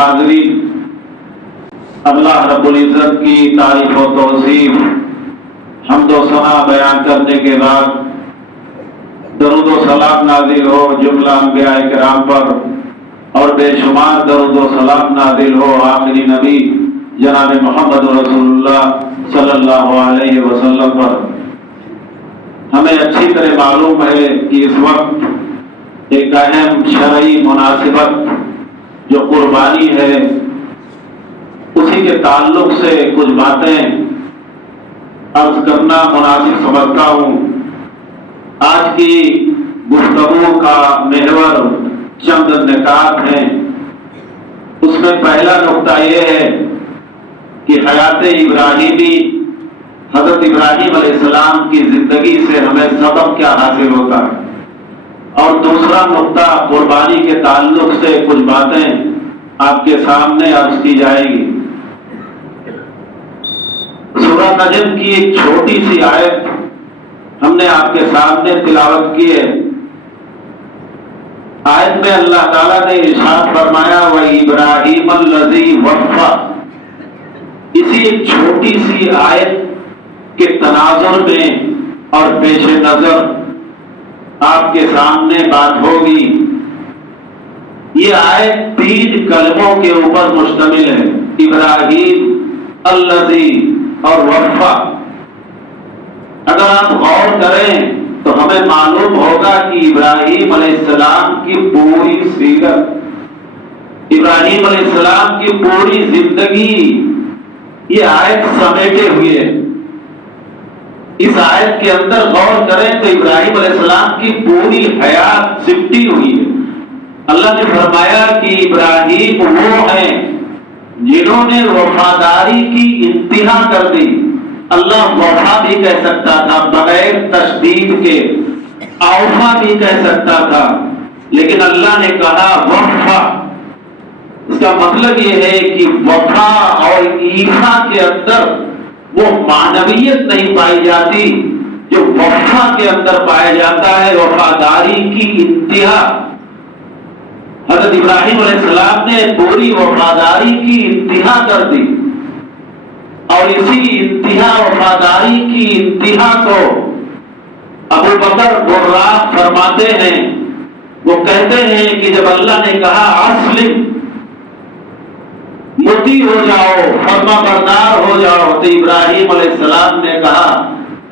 حاضرین، اللہ رب العزت کی تعریف و توصیف حمد و ثنا بیان کرنے کے بعد درود و سلام نازل ہو جملہ انبیاء کرام پر، اور بے شمار درود و سلام نازل ہو آخری نبی جناب محمد رسول اللہ صلی اللہ علیہ وسلم پر۔ ہمیں اچھی طرح معلوم ہے کہ اس وقت ایک اہم شرعی مناسبت جو قربانی ہے، اسی کے تعلق سے کچھ باتیں عرض کرنا مناسب سمجھتا ہوں۔ آج کی گفتگو کا محور چند نکات ہیں۔ اس میں پہلا نقطہ یہ ہے کہ حیات ابراہیمی، حضرت ابراہیم علیہ السلام کی زندگی سے ہمیں سبق کیا حاصل ہوتا ہے، اور دوسرا نقطہ قربانی کے تعلق سے کچھ باتیں آپ کے سامنے عرض کی جائے گی۔ سورہ نجم کی ایک چھوٹی سی آیت ہم نے آپ کے سامنے تلاوت کی ہے۔ آیت میں اللہ تعالیٰ نے ارشاد فرمایا وَإِبْرَاهِيمَ الَّذِي وَفَّى۔ اسی ایک چھوٹی سی آیت کے تناظر میں اور پیش نظر آپ کے سامنے بات ہوگی۔ یہ آیت 3 کلموں کے اوپر مشتمل ہے، ابراہیم، الذی اور وفا۔ اگر آپ غور کریں تو ہمیں معلوم ہوگا کہ ابراہیم علیہ السلام کی پوری سیرت، ابراہیم علیہ السلام کی پوری زندگی یہ آیت سمیٹے ہوئے ہے۔ اس آیت کے اندر غور کریں تو ابراہیم علیہ السلام کی پوری حیات سمٹی ہوئی ہے۔ اللہ نے فرمایا کہ ابراہیم وہ ہیں جنہوں نے وفاداری کی انتہا کر دی۔ اللہ وفا بھی کہہ سکتا تھا بغیر تشدید کے، اوفا بھی کہہ سکتا تھا، لیکن اللہ نے کہا وفا۔ اس کا مطلب یہ ہے کہ وفا اور ایفا کے اندر وہ معنویت نہیں پائی جاتی جو وفا کے اندر پایا جاتا ہے، وفاداری کی انتہا۔ حضرت ابراہیم علیہ السلام نے پوری وفاداری کی انتہا کر دی، اور اسی انتہا وفاداری کی انتہا کو ابو بکر براق فرماتے ہیں، وہ کہتے ہیں کہ جب اللہ نے کہا اسلم، مطیع ہو جاؤ، فرما بردار ہو جاؤ، تو ابراہیم علیہ السلام نے کہا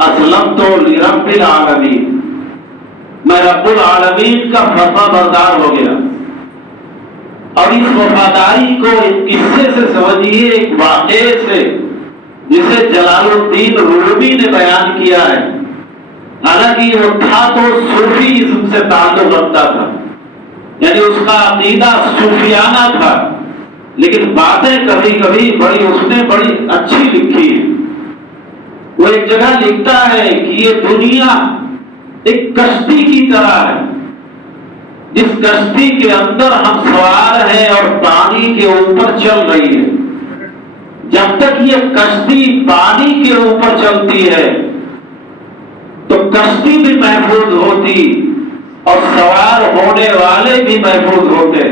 اسلمت لرب العالمین، میں رب العالمین کا فرما بردار ہو گیا۔ اور اس وفاداری کو ایک قصے سے سمجھیے، ایک واقعے سے، جسے جلال الدین رومی نے بیان کیا ہے۔ حالانکہ وہ تھا تو صوفیزم سے تعلق رکھتا تھا، یعنی اس کا عقیدہ صوفیانہ تھا، لیکن باتیں کبھی کبھی اس نے بڑی اچھی لکھی ہے۔ وہ ایک جگہ لکھتا ہے کہ یہ دنیا ایک کشتی کی طرح ہے، جس کشتی کے اندر ہم سوار ہیں اور پانی کے اوپر چل رہی ہے۔ جب تک یہ کشتی پانی کے اوپر چلتی ہے تو کشتی بھی محفوظ ہوتی اور سوار ہونے والے بھی محفوظ ہوتے،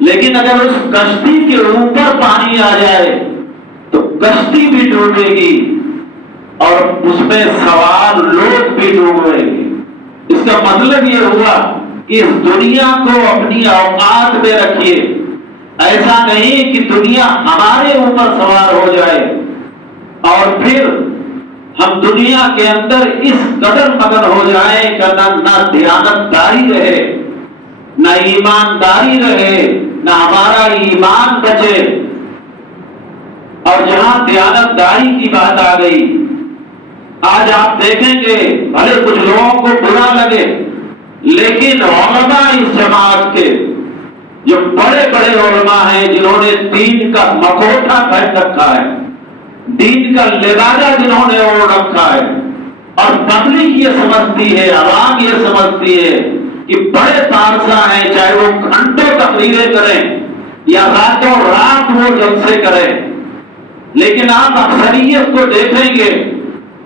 لیکن اگر اس کشتی کے اوپر پانی آ جائے تو کشتی بھی ڈوبے گی اور اس میں سوار لوگ بھی ڈوبیں گے۔ اس کا مطلب یہ ہوا کہ اس دنیا کو اپنی اوقات میں رکھیے، ایسا نہیں کہ دنیا ہمارے اوپر سوار ہو جائے اور پھر ہم دنیا کے اندر اس قدر مگن ہو جائیں کہ نہ دیانتداری رہے، نہ ایمانداری رہے، نہ ہمارا ایمان بچے۔ اور جہاں دیانتداری کی بات آ گئی، آج آپ دیکھیں گے بھلے کچھ لوگوں کو برا لگے، لیکن علماء اس جماعت کے جو بڑے بڑے علماء ہیں، جنہوں نے دین کا مکوٹا پہن رکھا ہے، دین کا لبادہ جنہوں نے اوڑھ رکھا ہے، اور پبلک یہ سمجھتی ہے، عوام یہ سمجھتی ہے کہ بڑے پارسا ہیں، چاہے وہ گھنٹوں تقریریں کریں یا راتوں رات وہ جلسے کریں، لیکن آپ اکثریت کو دیکھیں گے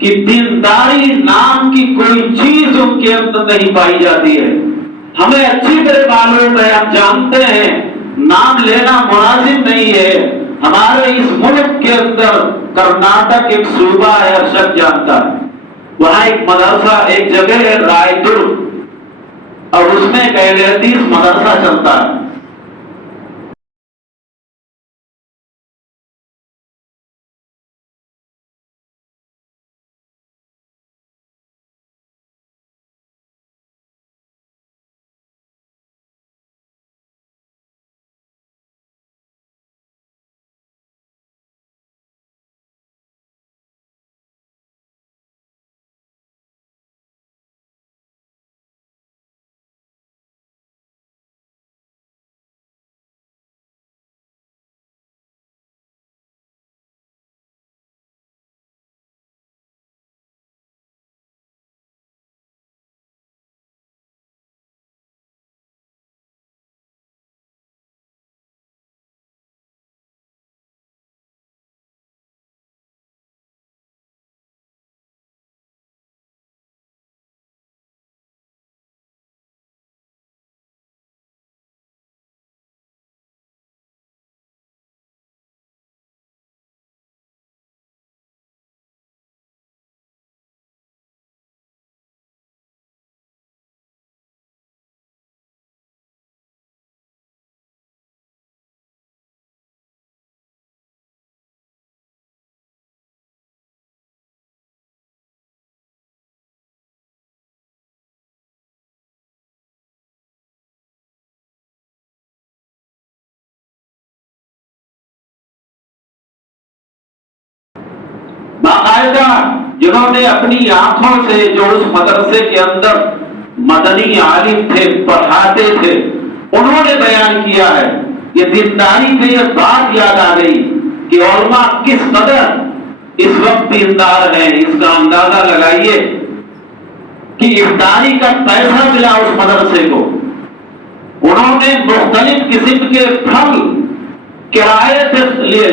کہ دینداری نام کی کوئی چیز ان کے اندر نہیں پائی جاتی ہے۔ ہمیں اچھی طرح معلوم ہے، ہم جانتے ہیں، نام نام لینا مناسب نہیں ہے. ہمارے اس ملک کے اندر کرناٹک ایک صوبہ ہے، ہر شخص جانتا ہے. وہاں ایک مدرسہ، ایک جگہ ہے رائے درگ، اور اس میں ایک اہل حدیث مدرسہ چلتا ہے. باقاعدہ جنہوں نے اپنی آنکھوں سے جو اس مدرسے کے اندر مدنی عالم تھے، پڑھاتے تھے، انہوں نے بیان کیا ہے. یہ دینداری پہ یہ بات یاد آ گئی کہ علماء کس قدر اس وقت دیندار ہیں. اس کا اندازہ لگائیے کہ افطاری کا پیسہ ملا اس مدرسے کو. انہوں نے مختلف قسم کے پھل کرائے پہ لیے،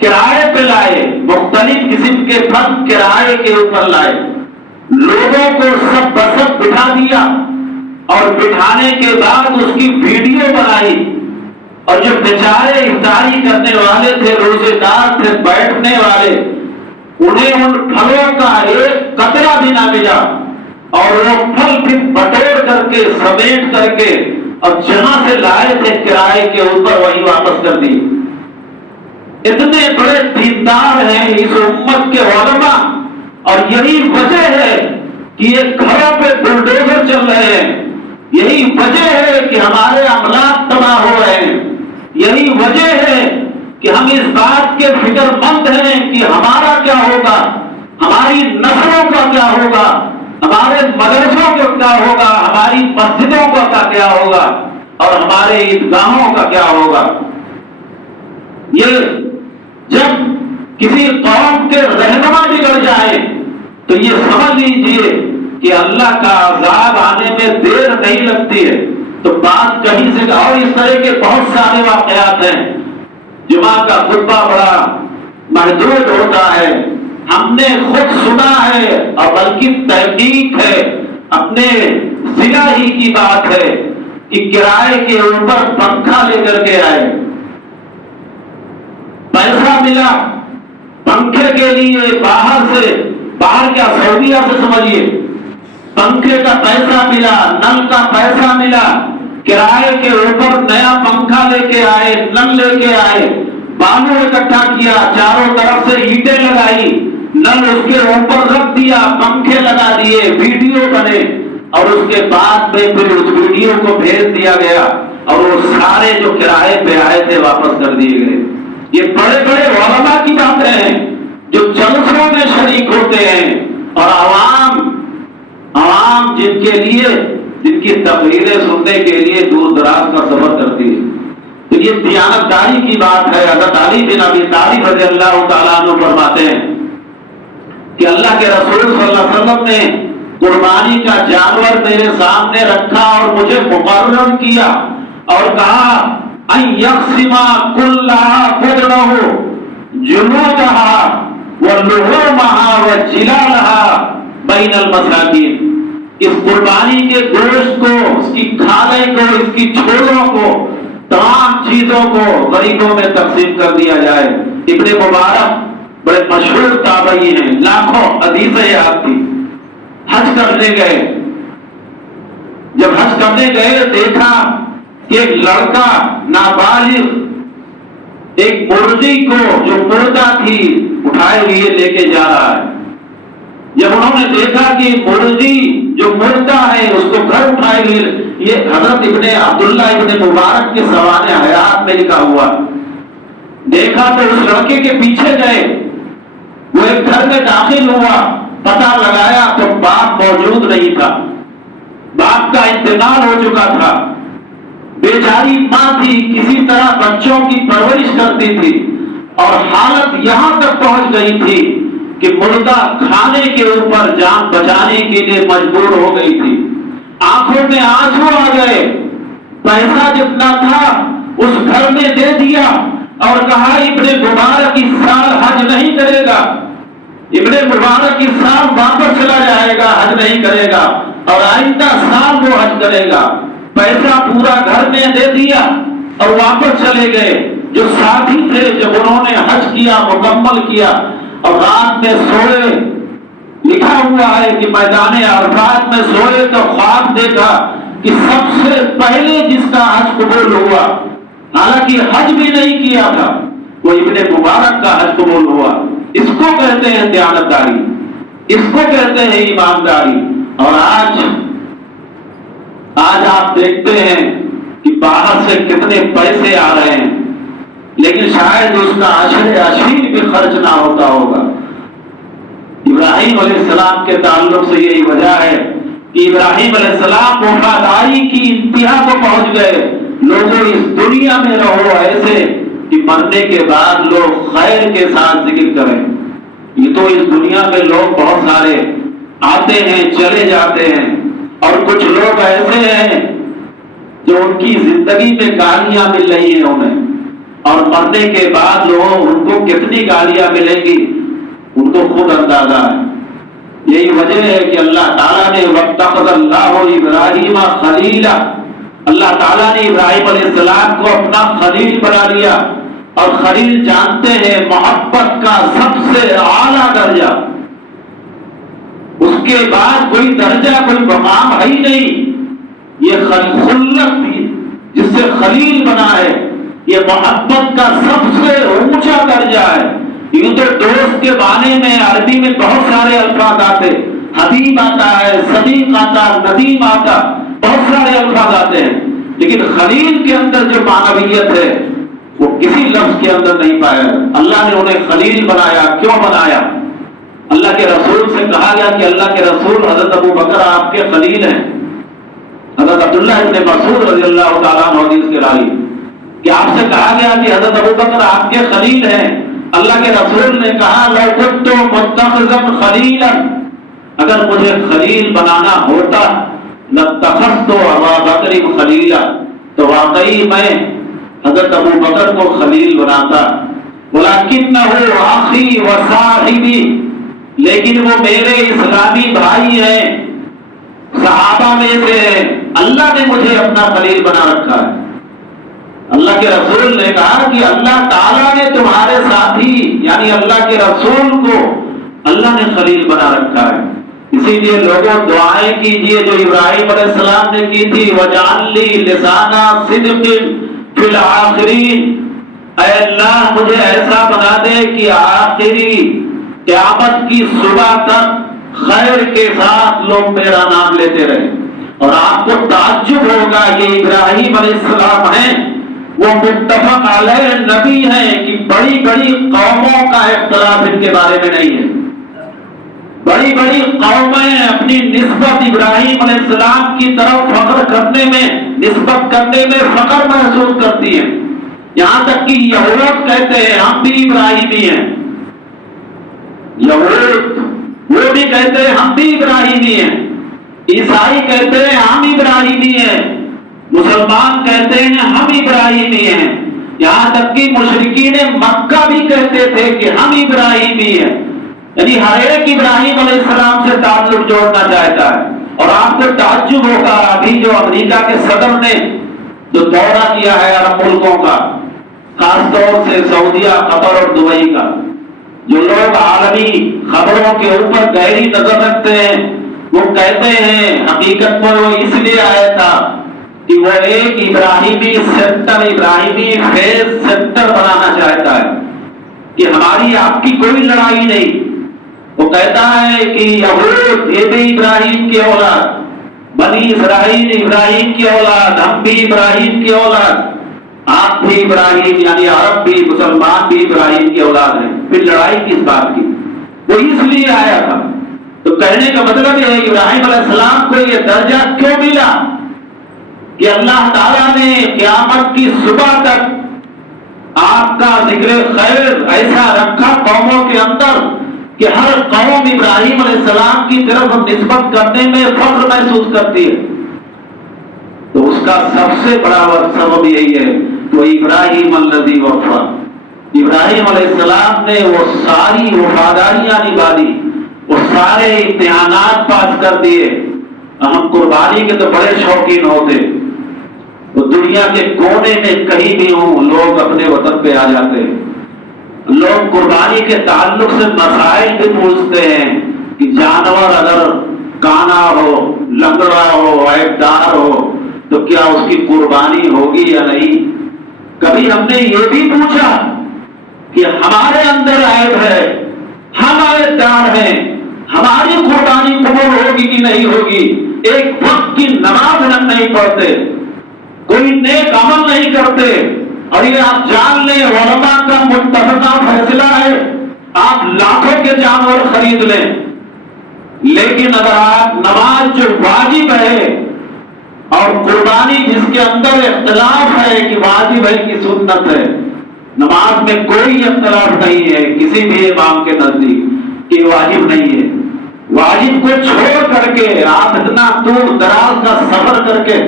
کرائے پہ لائے، مختلف قسم کے پھل کرائے کے اوپر لائے، لوگوں کو سب بسب بٹھا دیا، اور بٹھانے کے بعد اس کی ویڈیو بنائی. اور جو بیچارے افطاری کرنے والے تھے، روزے دار تھے، بیٹھنے والے، انہیں ان پھلوں کا ایک قطرہ بھی نہ ملا، اور وہ پھل پھر بٹور کر کے سمیٹ کر کے اور جہاں سے لائے تھے کرائے کے اوپر وہی واپس کر دی. اتنے بڑے دیندار ہیں اس امت کے علماء، اور یہی وجہ ہے کہ یہ گھروں پہ بلڈوزر چل رہے ہیں. یہی وجہ ہے کہ ہمارے املاک تباہ ہو رہے ہیں. یہی وجہ ہے کہ ہم اس بات کے فکر مند ہیں کہ ہمارا کیا ہوگا، ہماری نسلوں کا کیا ہوگا، ہمارے مدرسوں کا کیا ہوگا، ہماری مسجدوں کا کیا ہوگا، اور ہمارے عیدگاہوں کا کیا ہوگا. یہ جب کسی قوم کے رہنما بگڑ جائے تو یہ سمجھ لیجیے کہ اللہ کا عذاب آنے میں دیر نہیں لگتی ہے. تو بات کہیں سے، اور اس طرح کے بہت سارے واقعات ہیں. جمعہ کا خطبہ بڑا محدود ہوتا ہے، ہم نے خود سنا ہے، اور بلکہ تحقیق ہے، اپنے ضلع ہی کی بات ہے کہ کرائے کے اوپر پنکھا لے کر کے آئے، پیسہ ملا پنکھے کے لیے، باہر کیا سعودیہ سے سمجھیے، پنکھے کا پیسہ ملا، نل کا پیسہ ملا، کرائے کے اوپر نیا پنکھا لے کے آئے، نل لے کے آئے، بالو اکٹھا کیا، چاروں طرف سے اینٹیں لگائی، نل اس کے اوپر رکھ دیا، پنکھے لگا دیے، ویڈیو بنے، اور اس کے بعد میں پھر اس ویڈیو کو بھیج دیا گیا، اور وہ سارے جو کرائے پہ آئے تھے واپس کر دیے گئے. یہ بڑے بڑے علماء کی باتیں ہیں جو جلسوں میں شریک ہوتے ہیں، اور عوام جن کے لیے، جن کی تقریریں سننے کے لیے دور دراز کا سفر کرتی ہے. تو یہ دیانتداری کی بات ہے. حضرت علی بن ابی طالب رضی اللہ تعالیٰ عنہ فرماتے ہیں کہ اللہ کے رسول صلی اللہ علیہ وسلم نے قربانی کا جانور میرے سامنے رکھا اور مجھے مقرر کیا اور کہا ان یقسم کلھا بدنہ جلودھا ولحومھا وجلالھا بین المساکین. اس قربانی کے گوشت کو، اس کی کھالیں کو، اس کی چھوڑوں کو، تمام چیزوں کو غریبوں میں تقسیم کر دیا جائے۔ ابن مبارک بڑے مشہور تابعی ہیں، لاکھوں حدیثیں یاد تھی۔ حج کرنے گئے، جب حج کرنے گئے دیکھا کہ ایک لڑکا نابالغ ایک مرغی کو جو مردہ تھی اٹھائے ہوئے لے کے جا رہا ہے۔ جب انہوں نے دیکھا کہ مرغی جو مردہ ہے اس کو گھر اٹھائے ہوئے، یہ حضرت ابن عبداللہ ابن مبارک کے سوانح حیات میں لکھا ہوا، دیکھا تو اس لڑکے کے پیچھے گئے، وہ ایک گھر میں داخل ہوا، پتہ لگایا تو باپ موجود نہیں تھا، باپ کا انتقال ہو چکا تھا، بیچاری ماں تھی، کسی طرح بچوں کی پرورش کرتی تھی، اور حالت یہاں تک پہنچ گئی تھی کہ مردہ کھانے کے اوپر جان بچانے کے لیے مجبور ہو گئی تھی۔ آنکھوں میں آنسو آ گئے، پیسہ جتنا تھا اس گھر میں دے دیا اور کہا ابن مبارک اس سال حج نہیں کرے گا، ابن مبارک اس سال واپس چلا جائے گا، حج نہیں کرے گا، اور آئندہ سال وہ حج کرے گا۔ پیسہ پورا گھر میں دے دیا اور واپس چلے گئے۔ جو ساتھی تھے جب انہوں نے حج کیا، مکمل کیا اور رات میں سوئے، لکھا ہوا ہے کہ میدان عرفات میں سوئے تو خواب دیکھا کہ سب سے پہلے جس کا حج قبول ہوا، حالانکہ حج بھی نہیں کیا تھا، وہ ابن مبارک کا حج قبول ہوا۔ اس کو کہتے ہیں دیانتداری، اس کو کہتے ہیں ایمانداری۔ اور آج آپ دیکھتے ہیں کہ باہر سے کتنے پیسے آ رہے ہیں، لیکن شاید اس کا عشیر بھی خرچ نہ ہوتا ہوگا۔ ابراہیم علیہ السلام کے تعلق سے یہی وجہ ہے کہ ابراہیم علیہ السلام وفاداری کی انتہا کو پہنچ گئے۔ لوگوں اس دنیا میں رہو ایسے کہ مرنے کے بعد لوگ خیر کے ساتھ ذکر کریں۔ یہ تو اس دنیا میں لوگ بہت سارے آتے ہیں چلے جاتے ہیں، اور کچھ لوگ ایسے ہیں جو ان کی زندگی میں گالیاں مل رہی ہیں انہیں، اور مرنے کے بعد لوگ ان کو کتنی گالیاں ملیں گی ان کو خود اندازہ ہے۔ یہی وجہ ہے کہ اللہ تعالیٰ نے وَاتَّخَذَ اللَّهُ إِبْرَاهِيمَ خَلِيلًا، اللہ تعالیٰ نے ابراہیم علیہ السلام کو اپنا خلیل بنا لیا، اور خلیل جانتے ہیں محبت کا سب سے اعلیٰ درجہ، اس کے بعد کوئی درجہ کوئی مقام ہے ہی نہیں۔ یہ خلت جس سے خلیل بنا ہے یہ محبت کا سب سے اونچا درجہ ہے۔ یوں تو دوست کے معنی میں عربی میں بہت سارے الفاظ آتے، حبیب آتا ہے، صدیق آتا، ندیم آتا، بہت سارے الفاظ آتے ہیں، لیکن خلیل کے اندر جو معنویت ہے وہ کسی لفظ کے اندر نہیں پایا۔ اللہ نے انہیں خلیل بنایا، کیوں بنایا؟ اللہ کے رسول سے کہا گیا کہ اللہ کے رسول حضرت ابو بکر آپ کے خلیل ہیں۔ حضرت عبداللہ ابن مسعود رضی اللہ تعالیٰ عنہ حدیث کے راوی کہ آپ سے کہا گیا کہ حضرت ابو بکر آپ کے خلیل ہیں۔ اللہ کے رسول نے کہا لو كنت متخذا خلیلا، اگر مجھے خلیل بنانا ہوتا لاتخذت ابا بکر خلیلا، تو واقعی میں حضرت ابو بکر کو خلیل بناتا، ولکنہ اخی وصاحبی، لیکن وہ میرے اسلامی بھائی ہیں، صحابہ میں سے ہیں، اللہ نے مجھے اپنا خلیل بنا رکھا ہے۔ اللہ کے رسول نے کہا کہ اللہ تعالیٰ نے تمہارے ساتھی یعنی اللہ کے رسول کو اللہ نے خلیل بنا رکھا ہے۔ اسی لیے لوگوں دعائیں کیجئے جو ابراہیم علیہ السلام نے کی تھی، وَجَعَلْ لِي لِسَانَ صِدْقٍ فِي الْآخِرِينَ، اے اللہ مجھے ایسا بنا دے کہ آخری قیامت کی صبح تک خیر کے ساتھ لوگ میرا نام لیتے رہے۔ اور آپ کو تعجب ہوگا یہ ابراہیم علیہ السلام ہیں، وہ متفق علیہ نبی ہیں کہ بڑی بڑی قوموں کا اختلاف ان کے بارے میں نہیں ہے۔ بڑی بڑی قومیں اپنی نسبت ابراہیم علیہ السلام کی طرف فخر کرنے میں، نسبت کرنے میں فخر محسوس کرتی ہیں، یہاں تک کہ یہود کہتے ہیں ہم بھی ابراہیمی ہیں، یہود وہ بھی کہتے ہیں ہم بھی ابراہیمی ہیں، عیسائی کہتے ہیں ہم ابراہیمی ہیں، مسلمان کہتے ہیں ہم ابراہیمی ہیں، یہاں تک کہ مشرکین مکہ بھی کہتے تھے کہ ہم ابراہیمی ہیں۔ یعنی ہر ایک ابراہیم علیہ السلام سے تعلق جوڑنا چاہتا ہے۔ اور آپ کو تعجب ہوگا ابھی جو امریکہ کے صدر نے جو دورہ کیا ہے عرب ملکوں کا، خاص طور سے سعودیہ، قطر اور دبئی کا، جو لوگ عالمی خبروں کے اوپر گہری نظر رکھتے ہیں، وہ کہتے ہیں حقیقت میں وہ اس لیے آیا تھا کہ وہ ایک ابراہیمی سینٹر، ابراہیمی فیض سینٹر بنانا چاہتا ہے کہ ہماری آپ کی کوئی لڑائی نہیں۔ وہ کہتا ہے کہ یہود یہ بھی ابراہیم کی اولاد، بنی اسرائیل ابراہیم کی اولاد، ہم بھی ابراہیم کی اولاد، آپ بھی ابراہیم، یعنی عرب بھی، مسلمان بھی ابراہیم کی اولاد ہیں، پھر لڑائی کس بات کی؟ وہ اس لیے آیا تھا۔ تو کہنے کا مطلب یہ ہے ابراہیم علیہ السلام کو یہ درجہ کیوں ملا کہ اللہ تعالیٰ نے قیامت کی صبح تک آپ کا ذکر خیر ایسا رکھا قوموں کے اندر کہ ہر قوم ابراہیم علیہ السلام کی طرف نسبت کرنے میں فخر محسوس کرتی ہے۔ تو اس کا سب سے بڑا سبب یہی ہے تو ابراہیم الذی وفا، ابراہیم علیہ السلام نے وہ ساری وفاداریاں نبھا دی، وہ سارے امتحانات پاس کر دیے۔ ہم قربانی کے تو بڑے شوقین ہوتے، وہ دنیا کے کونے میں کہیں بھی ہوں لوگ اپنے وطن پہ آ جاتے ہیں۔ لوگ قربانی کے تعلق سے مسائل بھی پوچھتے ہیں کہ جانور اگر کانا ہو، لنگڑا ہو، عیبدار ہو تو کیا اس کی قربانی ہوگی یا نہیں؟ کبھی ہم نے یہ بھی پوچھا کہ ہمارے اندر عیب ہے، ہم عیبدار ہیں، ہماری قربانی قبول ہوگی کہ نہیں ہوگی؟ ایک وقت کی نماز ہم نہیں پڑھتے، کوئی نیک عمل نہیں کرتے، اور یہ آپ جان لیں علماء کا متفقہ فیصلہ ہے، آپ لاکھوں کے جانور خرید لیں، لیکن اگر آپ نماز جو واجب ہے اور قربانی جس کے اندر اختلاف ہے کہ واجب ہے کہ سنت ہے، نماز میں کوئی اختلاف نہیں ہے کسی بھی امام کے نزدیک کہ واجب نہیں ہے۔ واجب کو چھوڑ کر کے آپ اتنا دور دراز کا سفر کر کے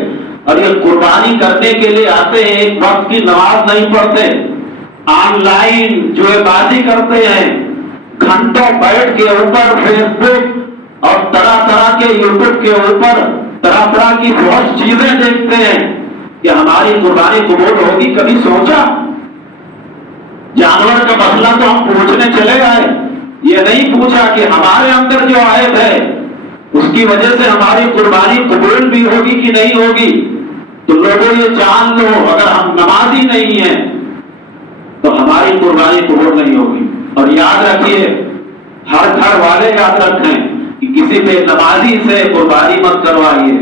اور یہ قربانی کرنے کے لیے آتے ہیں، ایک وقت کی نماز نہیں پڑھتے، آن لائن جوئے بازی کرتے ہیں، گھنٹوں بیٹھ کے اوپر فیس بک اور طرح طرح کے یوٹیوب کے اوپر طرح طرح کی بہت چیزیں دیکھتے ہیں کہ ہماری قربانی قبول ہوگی؟ کبھی سوچا؟ جانور کا مسئلہ تو ہم پوچھنے چلے گئے، یہ نہیں پوچھا کہ ہمارے اندر جو عیب ہے اس کی وجہ سے ہماری قربانی قبول بھی ہوگی کہ نہیں ہوگی؟ تو لوگوں یہ جان لو اگر ہم نمازی نہیں ہیں تو ہماری قربانی قبول نہیں ہوگی۔ اور یاد رکھیے، ہر گھر والے یاد رکھیں کہ کسی بے نمازی سے قربانی مت کروائیے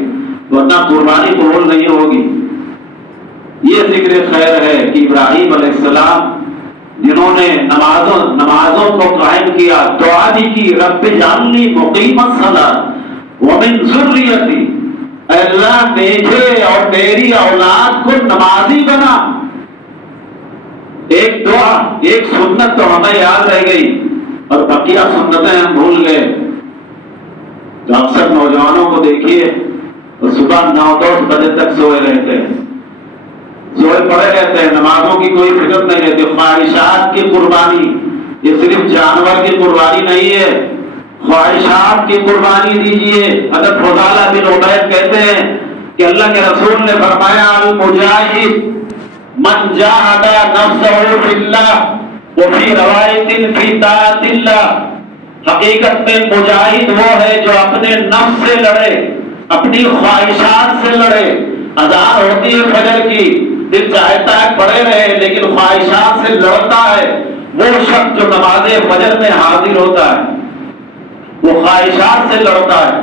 ورنہ قربانی قبول نہیں ہوگی۔ یہ ذکر خیر ہے کہ ابراہیم علیہ السلام جنہوں نے نمازوں کو قائم کیا، دعا بھی کی، رب اجعلنی مقیم الصلاۃ ومن ذریتی، اے اللہ مجھے اور میری اولاد کو نمازی بنا۔ ایک دعا، ایک سنت تو ہمیں یاد رہ گئی اور بقیہ سنتیں ہم بھول گئے۔ تو اکثر نوجوانوں کو دیکھیے تو صبح 9-10 بجے تک سوئے رہتے ہیں، سوئے پڑے رہتے ہیں، نمازوں کی کوئی فکر نہیں رہتی۔ خواہشات کی قربانی، یہ صرف جانور کی قربانی نہیں ہے، خواہشات کی قربانی دیجیے۔ حضرت فضالہ بن عبید کہتے ہیں کہ اللہ کے رسول نے فرمایا المجاہد من جاہد نفسہ فی اللہ وفی روایت فی طاعت اللہ، حقیقت میں مجاہد وہ ہے جو اپنے نفس سے لڑے، اپنی خواہشات سے لڑے۔ اذان ہوتی ہے فجر کی، دل چاہتا ہے پڑے رہے لیکن خواہشات سے لڑتا ہے، وہ شخص جو نماز فجر میں حاضر ہوتا ہے وہ خواہشات سے لڑتا ہے۔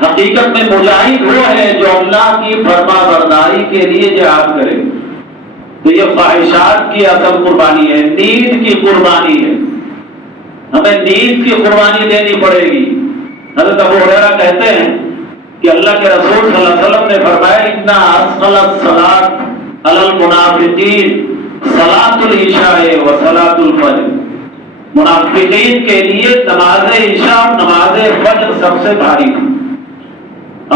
حقیقت میں مجاہد وہ ہے جو اللہ کی فرما برداری کے لیے جہاد کرے۔ تو یہ خواہشات کی اصل قربانی ہے، نیند کی قربانی ہے، ہمیں نیند کی قربانی دینی پڑے گی۔ حضرت ابو ہریرہ کہتے ہیں کہ اللہ کے رسول صلی اللہ علیہ وسلم نے فرمایا ان اثقل الصلاۃ علی المنافقین صلاۃ العشاء و صلاۃ الفجر، منافقین کے لیے نماز عشاء اور نماز فجر سب سے بھاری تھی،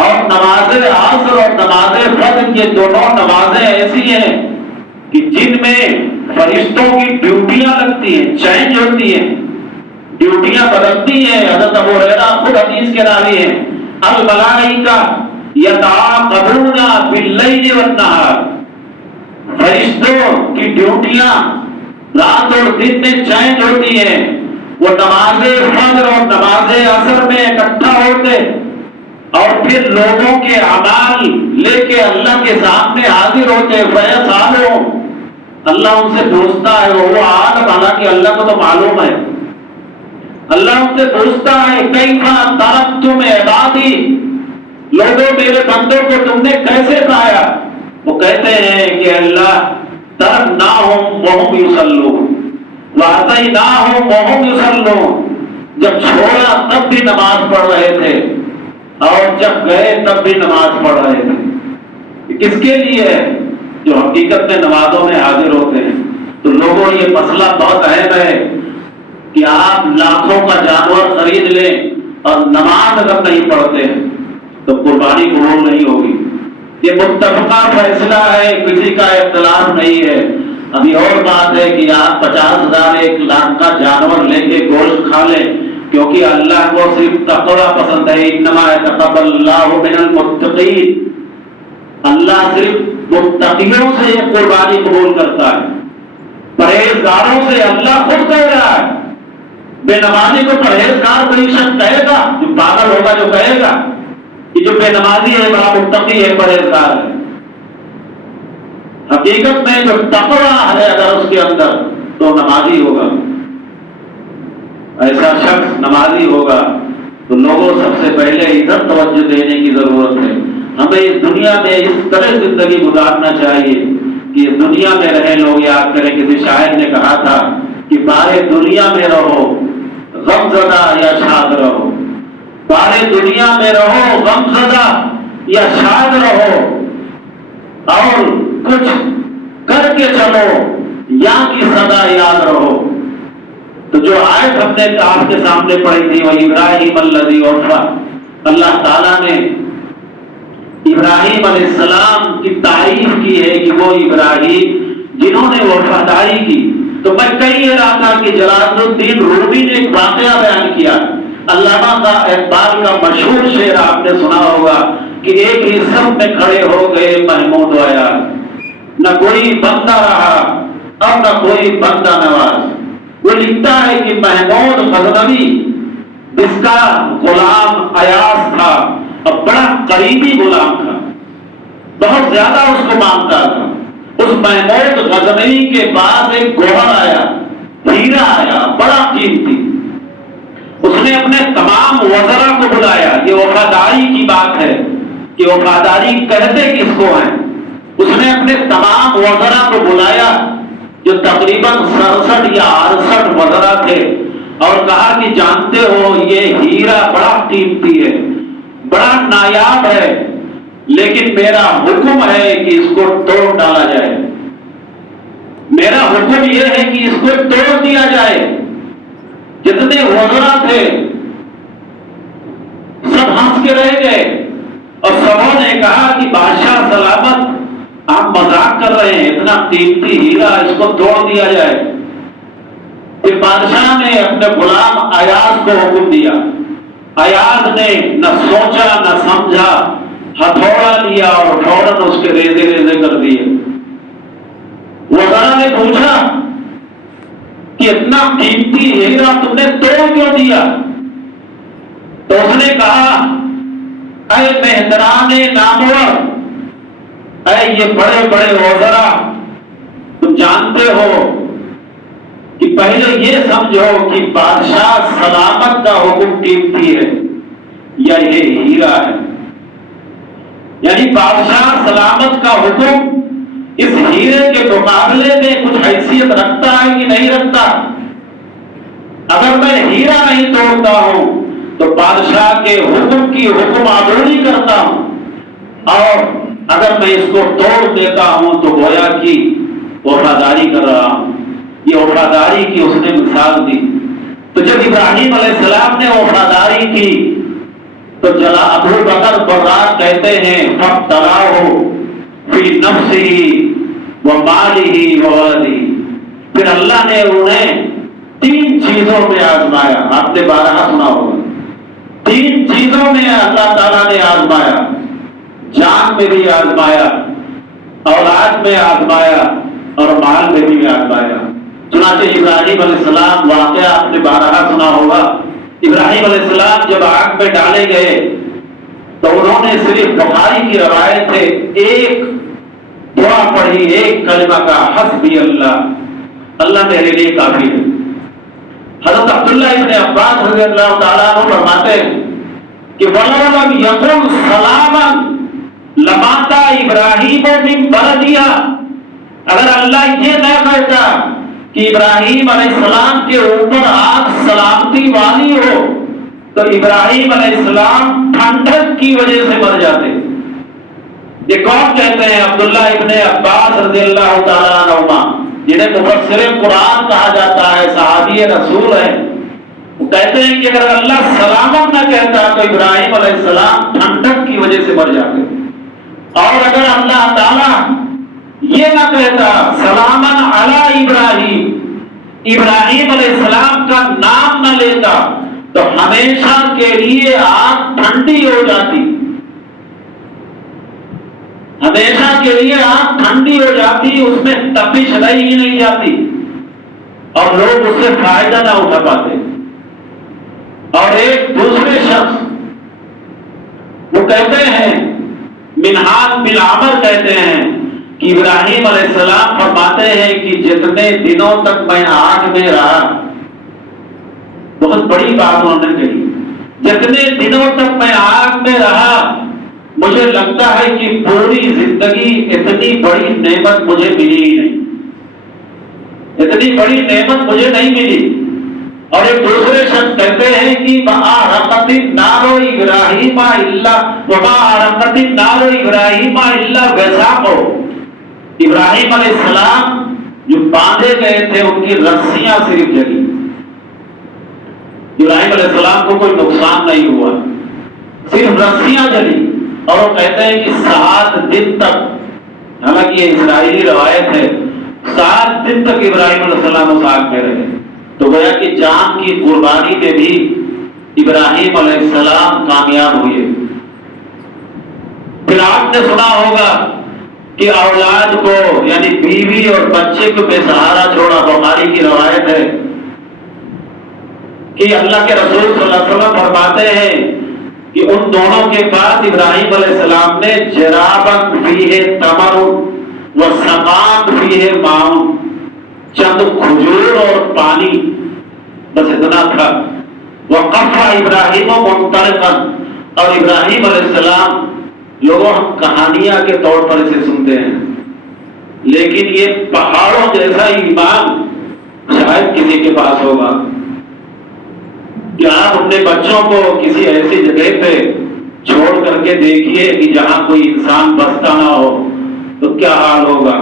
اور نماز عصر اور نماز فجر یہ دونوں نمازیں ایسی ہیں کہ جن میں فرشتوں کی ڈیوٹیاں لگتی ہیں، چینج ہوتی ہیں، ڈیوٹیاں بدلتی ہیں۔ حضرت ابو ہریرہ خود حدیث کے راوی ہیں، الملائکہ یتعاقبون باللیل والنہار، فرشتوں کی ڈیوٹیاں رات اور دن میں چینج ہوتی ہیں. وہ نماز فجر اور نماز عصر میں اکٹھا ہوتے اور پھر لوگوں کے اعمال لے کے اللہ کے سامنے حاضر ہوتے. فیسالوں، اللہ ان سے پوچھتا ہے، وہ عالم، حالانکہ اللہ کو تو معلوم ہے، اللہ ان سے پوچھتا ہے کیفا ترکتم عبادی، لوگوں میرے بندوں کو تم نے کیسے پایا؟ وہ کہتے ہیں کہ اللہ ترکناہم وہم یصلون واتیناہم وہم یصلون، جب چھوڑا تب بھی نماز پڑھ رہے تھے اور جب گئے تب بھی نماز پڑھ رہے تھے. کس کے لیے ہے؟ جو حقیقت میں نمازوں میں حاضر ہوتے ہیں. تو لوگوں یہ مسئلہ بہت اہم ہے کہ آپ لاکھوں کا جانور خرید لیں اور نماز اگر نہیں پڑھتے ہیں تو قربانی قبول نہیں ہوگی. یہ متفقہ فیصلہ ہے، کسی کا اختلاف نہیں ہے. ابھی اور بات ہے کہ آپ 50,000 1 لاکھ کا جانور لے کے گوشت کھا لیں، کیونکہ اللہ کو صرف تقوی پسند ہے. انما یتقبل اللہ من المتقین، اللہ صرف متقیوں سے یہ قربانی قبول کرتا ہے. پرہیزگاروں سے اللہ خود کہہ رہا ہے. بے نمازی کو پرہیزگار کوئی شخص کہے گا؟ جو پاگل ہوگا جو کہے گا کہ جو بے نمازی ہے بڑا متقی ہے، پرہیزگار ہے. حقیقت میں جو تقوی ہے اگر اس کے اندر تو نمازی ہوگا. ایسا شخص نمازی ہوگا. تو لوگوں سب سے پہلے ادھر توجہ دینے کی ضرورت ہے. ہمیں اس دنیا میں اس طرح زندگی گزارنا چاہیے کہ دنیا میں رہے. لوگ یاد کریں، کسی شاعر نے کہا تھا کہ بارے دنیا میں رہو غم زدہ یا شاد رہو، بارے دنیا میں رہو غم زدہ یا شاد رہو، اور کچھ کر کے چلو یا کی صدا یاد رہو. تو جو آیت ہم نے آپ کے سامنے پڑھی تھی وہ ابراہیم الذی وفا، اللہ تعالیٰ نے ابراہیم علیہ السلام کی تعریف کی ہے کہ وہ ابراہیم جنہوں نے وفاداری کی. تو میں کہی یہ رہا تھا کہ جلال الدین رومی نے ایک واقعہ بیان کیا. علامہ کا اقبال کا مشہور شعر آپ نے سنا ہوگا کہ ایک ہی صف میں کھڑے ہو گئے محمود و عیاض، نہ کوئی بندہ رہا اور نہ کوئی بندہ نواز. وہ لکھتا ہے کہ محمود غزنوی جس کا غلام ایاز تھا اور بڑا قریبی غلام تھا، بہت زیادہ اس کو مانتا تھا. اس محمود غزنوی کے پاس ایک گوہر آیا، ہیرا آیا بڑا قیمتی. اس نے اپنے تمام وزراء کو بلایا. یہ وفاداری کی بات ہے کہ وفاداری کہتے کس کو ہیں. اس نے اپنے تمام وزراء کو بلایا جو تقریباً 67 یا 68 وزراء تھے، اور کہا کہ جانتے ہو یہ ہیرا بڑا قیمتی ہے، بڑا نایاب ہے، لیکن میرا حکم ہے کہ اس کو توڑ ڈالا جائے. میرا حکم یہ ہے کہ اس کو توڑ دیا جائے. جتنے وزراء تھے سب ہنس کے رہ گئے اور سبوں نے کہا کہ بادشاہ سلامت، آپ مذاق کر رہے ہیں، اتنا قیمتی ہیرا اس کو توڑ دیا جائے. پھر بادشاہ نے اپنے غلام ایاز کو حکم دیا. ایاز نے نہ سوچا نہ سمجھا، ہتھوڑا لیا اور فوراً اس کے ریزے ریزے کر دیے. وزراء نے پوچھا کہ اتنا قیمتی ہیرا تم نے توڑ کیوں دیا؟ تو اس نے کہا، اے مہتران نامور، اے یہ بڑے بڑے وزراء، تم جانتے ہو کہ پہلے یہ سمجھو کہ بادشاہ سلامت کا حکم قیمتی ہے یا یہ ہیرا ہے. یعنی بادشاہ سلامت کا حکم اس ہیرے کے مقابلے میں کچھ حیثیت رکھتا ہے کہ نہیں رکھتا؟ اگر میں ہیرا نہیں توڑتا ہوں تو بادشاہ کے حکم کی حکم آبرونی کرتا ہوں، اور اگر میں اس کو توڑ دیتا ہوں تو گویا کی وفاداری کر رہا ہوں. یہ وفاداری کی اس نے مثال دی. تو جب ابراہیم علیہ السلام نے وفاداری کی تو جلا ابو بکر براق کہتے ہیں فَابْتَلَاهُ فِي نَفْسِهِ وَمَالِهِ وَوَلَدِهِ، پھر اللہ نے انہیں 3 چیزوں میں آزمایا. آپ نے 12 سنا ہوگا. 3 چیزوں میں اللہ تعالیٰ نے آزمایا. جان میں بھی آزمایا، اولاد میں آزمایا اور مال میں بھی آزمایا۔ چنانچہ ابراہیم علیہ السلام واقعہ آپ نے بارہا سنا ہوگا۔ ابراہیم علیہ السلام جب آگ میں ڈالے گئے تو انہوں نے صرف بخاری کی روایت ہے ایک دعا پڑھی، ایک کلمہ کا، حسبی اللہ، اللہ میرے لیے کافی ہے۔ حضرت عبداللہ ابن عباس رضی اللہ تعالیٰ عنہ فرماتے ہیں کہ وَلَوْ لَمْ يَقُلْ سَلَامًا لَمَاتَ إِبْرَاهِيمُ مِنْ بَلَدِهَا، اگر اللہ یہ نہ کہتا کہ ابراہیم علیہ السلام کے اوپر آگ سلامتی والی ہو تو ابراہیم علیہ السلام ٹھنڈک کی وجہ سے مر جاتے۔ یہ کون کہتے ہیں؟ عبداللہ ابن عباس رضی اللہ تعالیٰ عنہما، جنہیں مفسر قرآن کہا جاتا ہے، صحابی رسول ہے۔ وہ کہتے ہیں کہ اگر اللہ سلامت نہ کہتا تو ابراہیم علیہ السلام ٹھنڈک کی وجہ سے مر جاتے، اور اگر اللہ تعالیٰ یہ نہ کہتا سلامن علی ابراہیم، ابراہیم علیہ السلام کا نام نہ لیتا تو ہمیشہ کے لیے آگ ٹھنڈی ہو جاتی، ہمیشہ کے لیے آگ ٹھنڈی ہو جاتی، اس میں تپش رہی ہی نہیں جاتی اور لوگ اس سے فائدہ نہ اٹھا پاتے۔ اور ایک دوسرے شخص وہ کہتے ہیں، منہاج بن عمر کہتے ہیں کہ ابراہیم علیہ السلام فرماتے ہیں کہ جتنے دنوں تک میں آگ میں رہا، بہت بڑی بات انہوں نے کہی، جتنے دنوں تک میں آگ میں رہا مجھے لگتا ہے کہ پوری زندگی اتنی بڑی نعمت مجھے ملی ہی نہیں، اتنی بڑی نعمت مجھے نہیں ملی۔ اور ایک دوسرے شخص کہتے ہیں کہ وَمَا أَحْرَقَتِ النَّارُ إِبْرَاهِيمَ إِلَّا وَسَاقُهُ، ابراہیم علیہ السلام جو باندھے گئے تھے ان کی رسیاں صرف جلی، ابراہیم علیہ السلام کو کوئی نقصان نہیں ہوا، صرف رسیاں جلی۔ اور وہ کہتے ہیں کہ 7 دن تک، حالانکہ یہ اسرائیلی روایت ہے، 7 دن تک ابراہیم علیہ السلام اس آگ میں رہے۔ تو گویا کہ جان کی قربانی میں بھی ابراہیم علیہ السلام کامیاب ہوئے۔ پھر آپ نے سنا ہوگا کہ اولاد کو یعنی بیوی اور بچے کو بے سہارا چھوڑا، بخاری کی روایت ہے کہ اللہ کے رسول صلی اللہ علیہ وسلم فرماتے ہیں کہ ان دونوں کے پاس ابراہیم علیہ السلام نے جرابن فیہ تمر و سقام فیہ ماء، چند کھجور اور پانی، بس اتنا تھا۔ وقف ابراہیم منطلقا، اور ابراہیم علیہ السلام، لوگوں ہم کہانیاں کے طور پر اسے سنتے ہیں لیکن یہ پہاڑوں جیسا ایمان شاید کسی کے پاس ہوگا کہ آپ اپنے بچوں کو کسی ایسی جگہ پہ چھوڑ کر کے دیکھیے کہ جہاں کوئی انسان بستا نہ ہو تو کیا حال ہوگا۔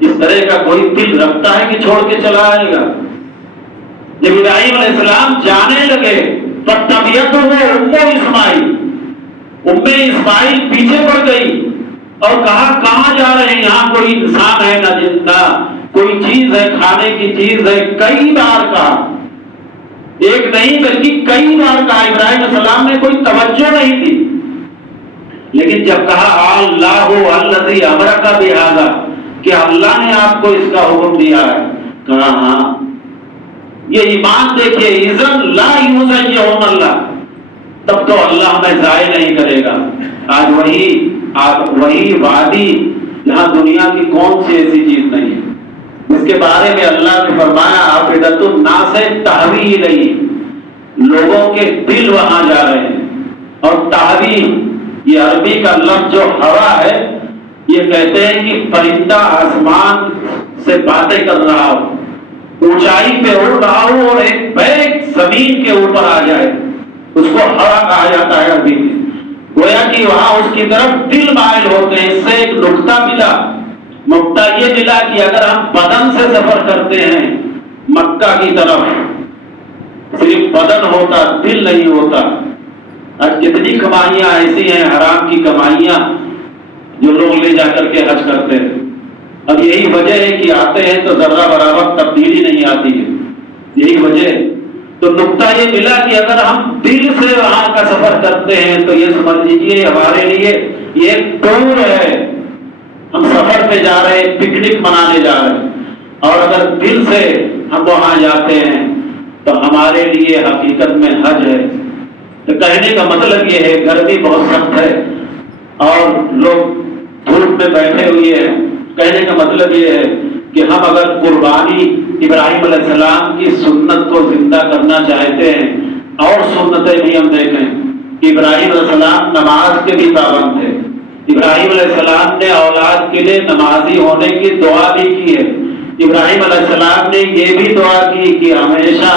اس طرح کا کوئی دل رکھتا ہے کہ چھوڑ کے چلا آئے گا؟ جب ابراہیم علیہ السلام جانے لگے فَاتَّبِعَتْهُ أُمُّ اسماعیل پیچھے پڑ گئی اور کہا کہاں جا رہے ہیں؟ یہاں کوئی انسان ہے نہ زندہ، کوئی چیز ہے، کھانے کی چیز ہے۔ کئی بار کہا، ایک نہیں بلکہ کئی بار کہا، ابراہیم علیہ السلام نے کوئی توجہ نہیں دی۔ لیکن جب کہا اللہ الذی امرک بہذا، کہ اللہ نے آپ کو اس کا حکم دیا ہے، کہا ہاں۔ یہ ایمان دیکھیے، اذن لا یضیعن اللہ، تب تو اللہ ہمیں ضائع نہیں کرے گا۔ آج وہی وادی جہاں دنیا کی کون سی ایسی چیز نہیں ہے جس کے بارے میں اللہ نے فرمایا افئدۃ الناس تہوی الیہ، لوگوں کے دل وہاں جا رہے ہیں۔ اور تہوی یہ عربی کا لفظ جو ہوا ہے، یہ کہتے ہیں کہ پرندہ آسمان سے باتیں کر رہا ہو، اونچائی پہ اڑ رہا ہو اور ایک بیگ زمین کے اوپر آ جائے، اس کو ہوا کہا جاتا ہے عربی میں۔ گویا کہ وہاں اس کی طرف دل مائل ہوتے ہیں۔ اس سے ایک نقطہ ملا، نقطہ یہ ملا کہ اگر ہم بدن سے سفر کرتے ہیں مکہ کی طرف، صرف بدن ہوتا، دل نہیں ہوتا۔ آج کتنی کمائیاں ایسی ہیں، حرام کی کمائیاں، جو لوگ لے جا کر کے حج کرتے ہیں۔ اب یہی وجہ ہے کہ آتے ہیں تو ذرہ برابر تبدیلی نہیں آتی ہے، یہی وجہ ہے۔ تو نقطہ یہ ملا کہ اگر ہم دل سے وہاں کا سفر کرتے ہیں تو یہ سمجھ لیجیے ہمارے لیے یہ ایک ٹور ہے، ہم سفر پہ جا رہے ہیں، پکنک منانے جا رہے ہیں، اور اگر دل سے ہم وہاں جاتے ہیں تو ہمارے لیے حقیقت میں حج ہے۔ تو کہنے کا مطلب یہ ہے گرمی بہت سخت ہے اور لوگ دھوپ میں بیٹھے ہوئے ہیں، کہنے کا مطلب یہ ہے کہ ہم اگر قربانی ابراہیم علیہ السلام کی سنت کو زندہ کرنا چاہتے ہیں، اور سنتیں بھی ہم دیکھیں، ابراہیم علیہ السلام نماز کے بھی پابند تھے، ابراہیم علیہ السلام نے اولاد کے لیے نمازی ہونے کی دعا بھی کی ہے، ابراہیم علیہ السلام نے یہ بھی دعا کی کہ ہمیشہ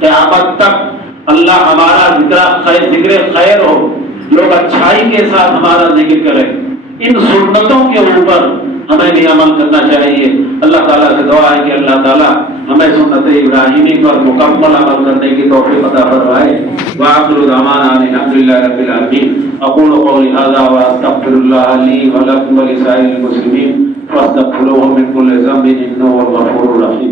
قیامت تک اللہ ہمارا ذکر خیر ہو، لوگ اچھائی کے ساتھ ہمارا ذکر کریں۔ ان سنتوں کے اوپر ہمیں بھی عمل کرنا چاہیے۔ اللہ تعالیٰ سے دعا ہے کہ اللہ تعالیٰ ہمیں سنت ابراہیمی پر مکمل عمل کرنے کی توفیق عطا فرمائے۔ وآخر دعوانا ان الحمد للہ رب العالمین۔ اقول قولی ھذا واستغفر اللہ لی ولکم ولسائر المسلمین فاستغفروہ من کل ذنب انہ هو الغفور الرحیم۔